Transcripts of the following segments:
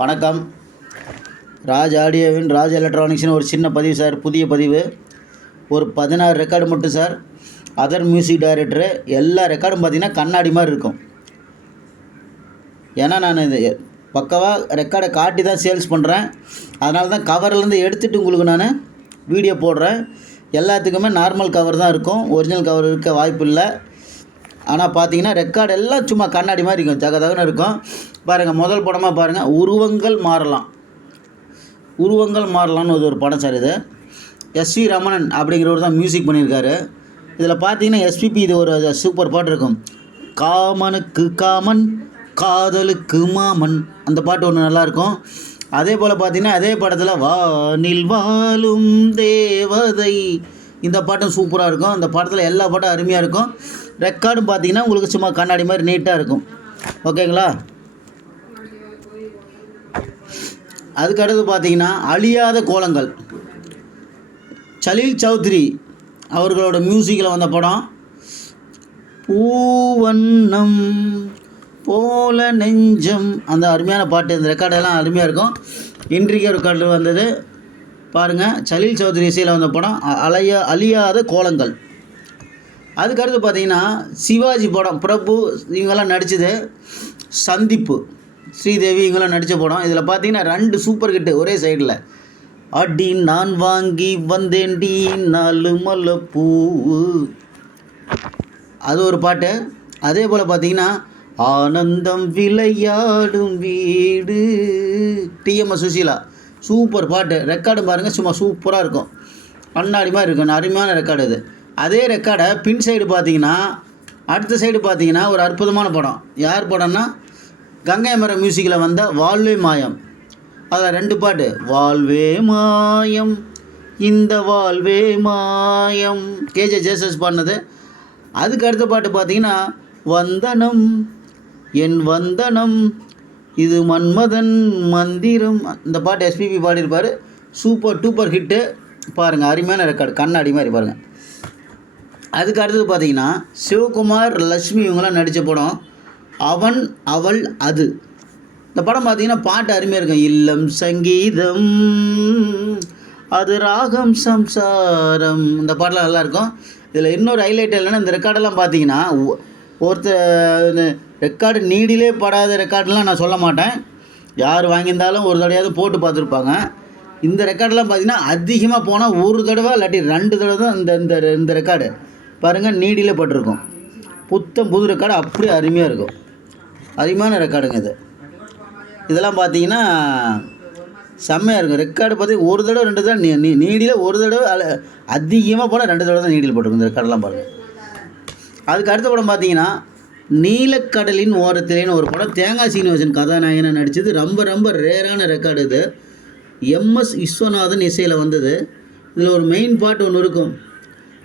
வணக்கம். ராஜ் ஆடியோவின் ராஜ் எலக்ட்ரானிக்ஸ்னு ஒரு சின்ன பதிவு சார். புதிய பதிவு. ஒரு 16 ரெக்கார்டு மட்டும் சார். Other music director. எல்லா ரெக்கார்டும் பார்த்திங்கன்னா கண்ணாடி மாதிரி இருக்கும். ஏன்னா நான் இது பக்கவாக ரெக்கார்டை காட்டி தான் சேல்ஸ் பண்ணுறேன். அதனால தான் கவர்லேருந்து எடுத்துகிட்டு உங்களுக்கு நான் வீடியோ போடுறேன். எல்லாத்துக்குமே நார்மல் கவர் தான் இருக்கும், ஒரிஜினல் கவர் இருக்க வாய்ப்பு இல்லை. ஆனால் பார்த்தீங்கன்னா ரெக்கார்டு எல்லாம் சும்மா கண்ணாடி மாதிரி இருக்கும், தகதகன்னு இருக்கும். பாருங்கள், முதல் படமாக பாருங்கள், உருவங்கள் மாறலாம். உருவங்கள் மாறலாம்னு ஒரு படம் சார். இது எஸ்வி ரமணன் அப்படிங்கிறவர் தான் மியூசிக் பண்ணியிருக்காரு. இதில் பார்த்தீங்கன்னா எஸ்பிபி இது ஒரு சூப்பர் பாட்டு இருக்கும். காமனுக்கு காமன் காதலுக்கு மாமன், அந்த பாட்டு ஒன்று நல்லாயிருக்கும். அதே போல் பார்த்தீங்கன்னா அதே படத்தில் வானில் வாழும் தேவதை, இந்த பாட்டும் சூப்பராக இருக்கும். அந்த படத்தில் எல்லா பாட்டும் அருமையாக இருக்கும். ரெக்கார்டும் பார்த்தீங்கன்னா உங்களுக்கு சும்மா கண்ணாடி மாதிரி நீட்டாக இருக்கும். ஓகேங்களா? அதுக்கு அடுத்து பார்த்தீங்கன்னா அழியாத கோலங்கள், சலீல் சௌத்ரி அவர்களோட மியூசிக்கில் வந்த படம். பூவண்ணம் போல நெஞ்சம், அந்த அருமையான பாட்டு. இந்த ரெக்கார்டெல்லாம் அருமையாக இருக்கும். இன்றைக்கு ரெக்கார்டில் வந்தது பாருங்கள், சலீல் சௌத்ரி இசையில் வந்த படம் அழியாத கோலங்கள். அதுக்கடுத்து பார்த்தீங்கன்னா சிவாஜி படம், பிரபு இவங்கெல்லாம் நடித்தது. சந்திப்பு, ஸ்ரீதேவி இவங்கெல்லாம் நடித்த படம். இதில் பார்த்தீங்கன்னா 2 சூப்பர் ஹிட்டு ஒரே சைடில். அடி நான் வாங்கி வந்தேன்டி 4 மல்லிப்பூ, அது ஒரு பாட்டு. அதே போல் பார்த்தீங்கன்னா ஆனந்தம் விளையாடும் வீடு, டிஎம்எஸ் சுசீலா, சூப்பர் பாட்டு. ரெக்கார்டும் பாருங்கள், சும்மா சூப்பராக இருக்கும், கண்ணாடி மாதிரி இருக்கும். அருமையான ரெக்கார்டு இது. அதே ரெக்கார்டை பின் சைடு பார்த்தீங்கன்னா, அடுத்த சைடு பார்த்தீங்கன்னா ஒரு அற்புதமான படம். யார் படம்னா கங்கை மரம் மியூசிக்கில் வந்த வாழ்வே மாயம். அதில் 2 பாட்டு. வாழ்வே மாயம் இந்த வாழ்வே மாயம், கேஜே ஜேசஸ் பாடினது. அதுக்கு அடுத்த பாட்டு பார்த்தீங்கன்னா வந்தனம் என் வந்தனம் இது மன்மதன் மந்திரம், இந்த பாட்டு எஸ்பிபி பாடியிருப்பார். Super duper hit. பாருங்கள், அருமையான ரெக்கார்டு, கண்ணாடி மாதிரி பாருங்கள். அதுக்கு அடுத்தது பார்த்தீங்கன்னா சிவகுமார் லக்ஷ்மி இவங்களாம் நடித்த படம் அவன் அவள் அது. இந்த படம் பார்த்தீங்கன்னா பாட்டு அருமையாக இருக்கும். இல்லம் சங்கீதம் அது ராகம் சம்சாரம், இந்த பாட்டெலாம் நல்லாயிருக்கும். இதில் இன்னொரு ஹைலைட் இல்லைன்னா, இந்த ரெக்கார்டெல்லாம் பார்த்தீங்கன்னா ஒருத்தர் ரெக்கார்டு நீடிலே படாத ரெக்கார்டெலாம் நான் சொல்ல மாட்டேன். யார் வாங்கியிருந்தாலும் ஒரு தடவையாவது போட்டு பார்த்துருப்பாங்க. இந்த ரெக்கார்டெலாம் பார்த்தீங்கன்னா அதிகமாக போனால் ஒரு தடவை இல்லாட்டி 2 தடவை தான் இந்த இந்த ரெக்கார்டு பாருங்கள் நீடிலே பட்டிருக்கும். புது ரெக்கார்டு அப்படியே அருமையாக இருக்கும். அருமையான ரெக்கார்டுங்க இது. இதெல்லாம் பார்த்தீங்கன்னா செம்மையாக இருக்கும். ரெக்கார்டு பார்த்தீங்கன்னா ஒரு தடவை 2 தடவை நீடியில், ஒரு தடவை அதிகமாக போனால் 2 தடவை தான் நீடில் போட்டிருக்கும் இந்த ரெக்கார்டெலாம் பாருங்கள். அதுக்கு அடுத்த படம் பார்த்தீங்கன்னா நீலக்கடலின் ஓரத்திலேன்னு ஒரு படம். தேங்காய் சீனிவாசன் கதாநாயகனை நடித்தது. ரொம்ப ரொம்ப ரேரான ரெக்கார்டு இது. எம்எஸ் விஸ்வநாதன் இசையில் வந்தது. இதில் ஒரு மெயின் பாட்டு ஒன்று இருக்கும்.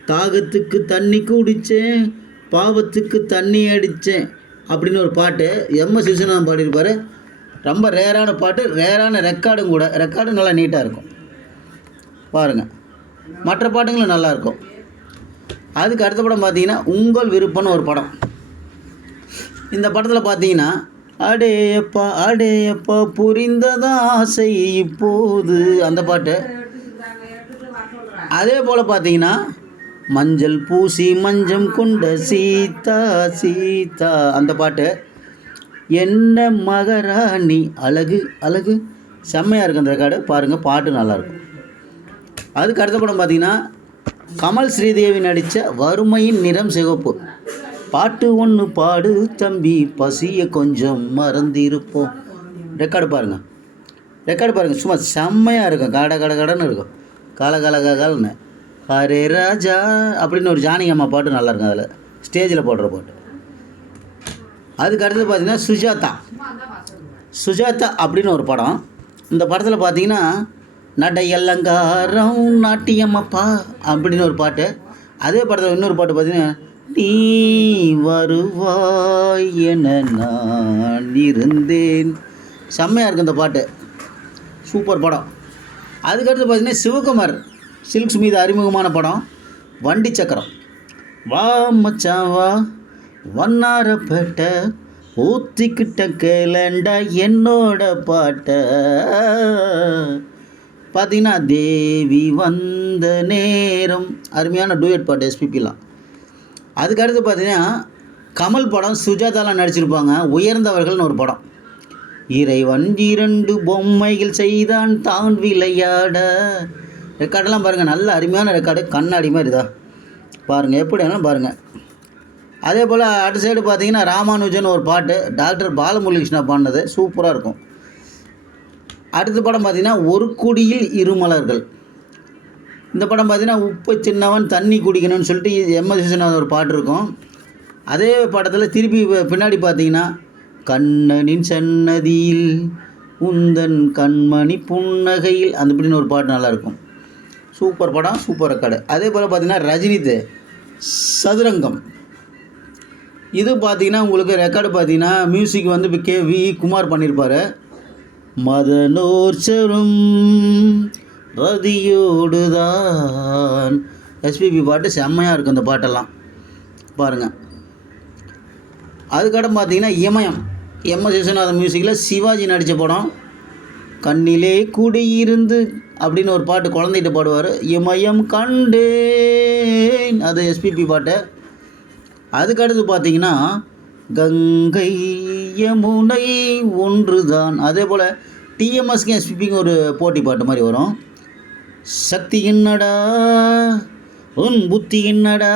தாகத்துக்கு தண்ணி குடித்தேன் பாவத்துக்கு தண்ணி அடித்தேன் அப்படின்னு ஒரு பாட்டு எம்எஸ் விஸ்வநாதன் பாடியிருப்பார். ரொம்ப ரேரான பாட்டு, ரேரான ரெக்கார்டும் கூட. ரெக்கார்டும் நல்லா நீட்டாக இருக்கும் பாருங்கள். மற்ற பாட்டுங்களும் நல்லாயிருக்கும். அதுக்கு அடுத்த படம் பார்த்தீங்கன்னா உங்கள் விருப்பம்னு ஒரு படம். இந்த படத்தில் பார்த்தீங்கன்னா அடேயப்பா புரிந்ததா ஆசை இப்போது, அந்த பாட்டு. அதே போல் பார்த்தீங்கன்னா மஞ்சள் பூசி மஞ்சம் கொண்ட சீதா சீதா, அந்த பாட்டு. என்ன மகாராணி அழகு அழகு, செம்மையாக இருக்கும் அந்த ரெக்கார்டு பாருங்கள். பாட்டு நல்லாயிருக்கும். அதுக்கு அடுத்த படம் பார்த்தீங்கன்னா கமல் ஸ்ரீதேவி நடித்த வறுமையின் நிறம் சிவப்பு. பாட்டு ஒன்று பாடு தம்பி பசியை கொஞ்சம் மறந்திருப்போம். ரெக்கார்டு பாருங்கள், சும்மா செம்மையாக இருக்கும். கடன்னு இருக்கும். காலன்னு ஹரே ராஜா அப்படின்னு ஒரு ஜானகி அம்மா பாட்டு நல்லாயிருக்கும். அதில் ஸ்டேஜில் போடுற பாட்டு. அதுக்கு அடுத்தது பார்த்திங்கன்னா சுஜாதா அப்படின்னு ஒரு படம். இந்த படத்தில் பார்த்தீங்கன்னா நடையல்லங்காரம் நாட்டியம்மப்பா அப்படின்னு ஒரு பாட்டு. அதே படத்தில் இன்னொரு பாட்டு பார்த்தீங்கன்னா நீ வருவாய் என நான் இருந்தேன், செம்மையாக இருக்கும் இந்த பாட்டு. சூப்பர் படம். அதுக்கடுத்து பார்த்தீங்கன்னா சிவகுமார் சில்க்ஸ் மீது அறிமுகமான படம் வண்டி சக்கரம். வா மச்சான் வா வண்ணாரப்பேட்டை ஊத்திக்கிட்ட கேளண்டா என்னோட பாட்டை. பார்த்தீங்கன்னா தேவி வந்த நேரம், அருமையான டூயட் பாட்டு எஸ்பிபிலாம். அதுக்கடுத்து பார்த்தீங்கன்னா கமல் படம் சுஜாதாலாம் நடிச்சிருப்பாங்க, உயர்ந்தவர்கள்னு ஒரு படம். இறைவன் 2 பொம்மைகள் செய்தான் தான் விளையாட. ரெக்கார்டெல்லாம் பாருங்கள், நல்ல அருமையான ரெக்கார்டு, கண்ணாடி மாதிரி இதா பாருங்கள், எப்படி வேணாலும் பாருங்கள். அதே போல் அடுத்த சைடு பார்த்தீங்கன்னா ராமானுஜன் ஒரு பாட்டு, டாக்டர் பாலமுரளிகிருஷ்ணா பாடினது, சூப்பராக இருக்கும். அடுத்த படம் பார்த்திங்கன்னா ஒரு குடியில் இருமலர்கள். இந்த படம் பார்த்திங்கன்னா உப்பு சின்னவன் தண்ணி குடிக்கணும்னு சொல்லிட்டு எம்எஸ் விஸ்வநாதன் ஒரு பாட்டு இருக்கும். அதே படத்தில் திருப்பி பின்னாடி பார்த்தீங்கன்னா கண்ணனின் சன்னதியில் உந்தன் கண்மணி புன்னகையில் அந்த இப்படின்னு ஒரு பாட்டு நல்லாயிருக்கும். சூப்பர் படம், சூப்பர் ரெக்கார்டு. அதே போல் பார்த்திங்கன்னா ரஜினிது சதுரங்கம். இது பார்த்திங்கன்னா உங்களுக்கு ரெக்கார்டு பார்த்திங்கன்னா மியூசிக் வந்து இப்போ KV குமார் பண்ணியிருப்பார். மதனோர்ச்சரும் ரதியோடுதான் எஸ்பிபி பாட்டு செம்மையாக இருக்கும். இந்த பாட்டெல்லாம் பாருங்கள். அதுக்கப்புறம் பார்த்திங்கன்னா இமயம், எம்எஸ் விஸ்வநாதன் மியூசிக்கில் சிவாஜி நடித்த படம். கண்ணிலே குடியிருந்து அப்படின்னு ஒரு பாட்டு குழந்தைகிட்ட பாடுவார், இமயம் கண்டேன், அது எஸ்பிபி பாட்டு. அதுக்கடுத்து பார்த்திங்கன்னா கங்கை யமுனை ஒன்றுதான். அதே போல் டிஎம்எஸ்க்கு எஸ்பிபிக்கு ஒரு போட்டி பாட்டு மாதிரி வரும். சக்தி என்னடா உன் புத்தி என்னடா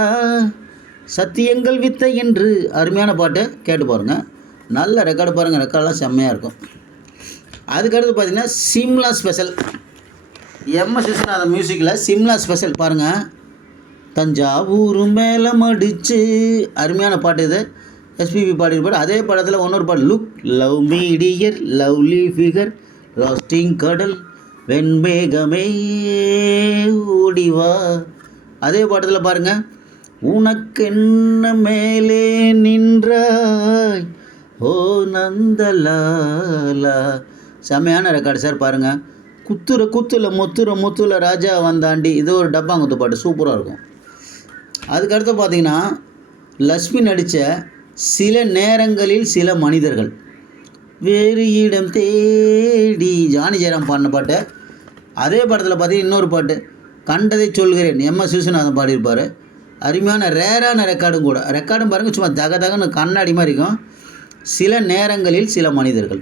சத்தியங்கள் வித்தை என்று, அருமையான பாட்டு, கேட்டு பாருங்கள். நல்ல ரெக்கார்டு பாருங்கள், ரெக்கார்டெலாம் செம்மையாக இருக்கும். அதுக்கடுத்து பார்த்திங்கன்னா சிம்லா ஸ்பெஷல், எம்எஸ் விஸ்வநாதன் மியூசிக்கில் சிம்லா ஸ்பெஷல் பாருங்கள். தஞ்சாவூர் மேலே மடிச்சு, அருமையான பாட்டு இது, எஸ்பிபி பாடியிருப்பார். அதே படத்தில் இன்னொரு பாட்டு look love me dear lovely figure lasting கடல் வெண்மேகமே ஓடிவா. அதே பாடத்தில் பாருங்கள், உனக்கென்ன மேலே நின்றாய் ஓ நந்தலாலா. செம்மையான ரெக்கார்டு சார் பாருங்கள். குத்துற குத்துல முத்துல ராஜா வந்தாண்டி, இது ஒரு டப்பாங்குத்து பாட்டு, சூப்பராக இருக்கும். அதுக்கடுத்து பார்த்திங்கன்னா லக்ஷ்மி நடித்த சில நேரங்களில் சில மனிதர்கள், வேறு இடம் தேடி, ஜானி ஜெயராம் பாடின பாட்டு. அதே படத்தில் பார்த்திங்கன்னா இன்னொரு பாட்டு கண்டதை சொல்கிறேன், எம்எஸ் விஸ்வநாதன் பாடியிருப்பார். அருமையான ரேரான ரெக்கார்டும் கூட. ரெக்கார்டும் பாருங்கள், சும்மா தகன்னு கண்ணாடி மாதிரி இருக்கும். சில நேரங்களில் சில மனிதர்கள்,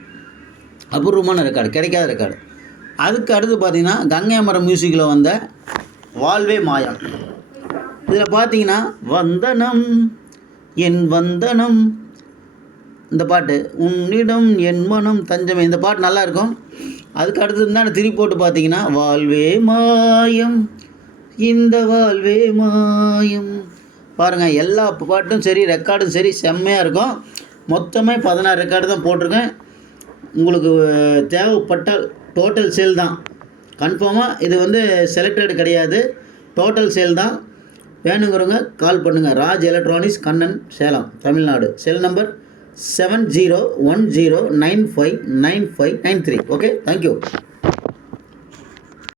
அபூர்வமான ரெக்கார்டு, கிடைக்காத ரெக்கார்டு. அதுக்கு அடுத்து பார்த்திங்கன்னா கங்கை மரம் மியூசிக்கில் வந்த வாழ்வே மாயம். இதில் பார்த்தீங்கன்னா வந்தனம் என் வந்தனம், இந்த பாட்டு உன்னிடம் என் மனம் தஞ்சமே, இந்த பாட்டு நல்லாயிருக்கும். அதுக்கு அடுத்து தான் திருப்பி போட்டு பார்த்தீங்கன்னா வாழ்வே மாயம் இந்த வாழ்வே மாயம். பாருங்கள், எல்லா பாட்டும் சரி, ரெக்கார்டும் சரி, செம்மையாக இருக்கும். மொத்தமே 16 ரெக்கார்டு தான் போட்டிருக்கேன். உங்களுக்கு தேவைப்பட்டால் டோட்டல் சேல் தான், கன்ஃபார்மாக இது வந்து செலக்டட் கிடையாது, டோட்டல் சேல் தான். வேணுங்கிறவங்க கால் பண்ணுங்கள். Raj electronics, Kannan, Salem, Tamil Nadu. Cell number 7010959593. Okay, thank you.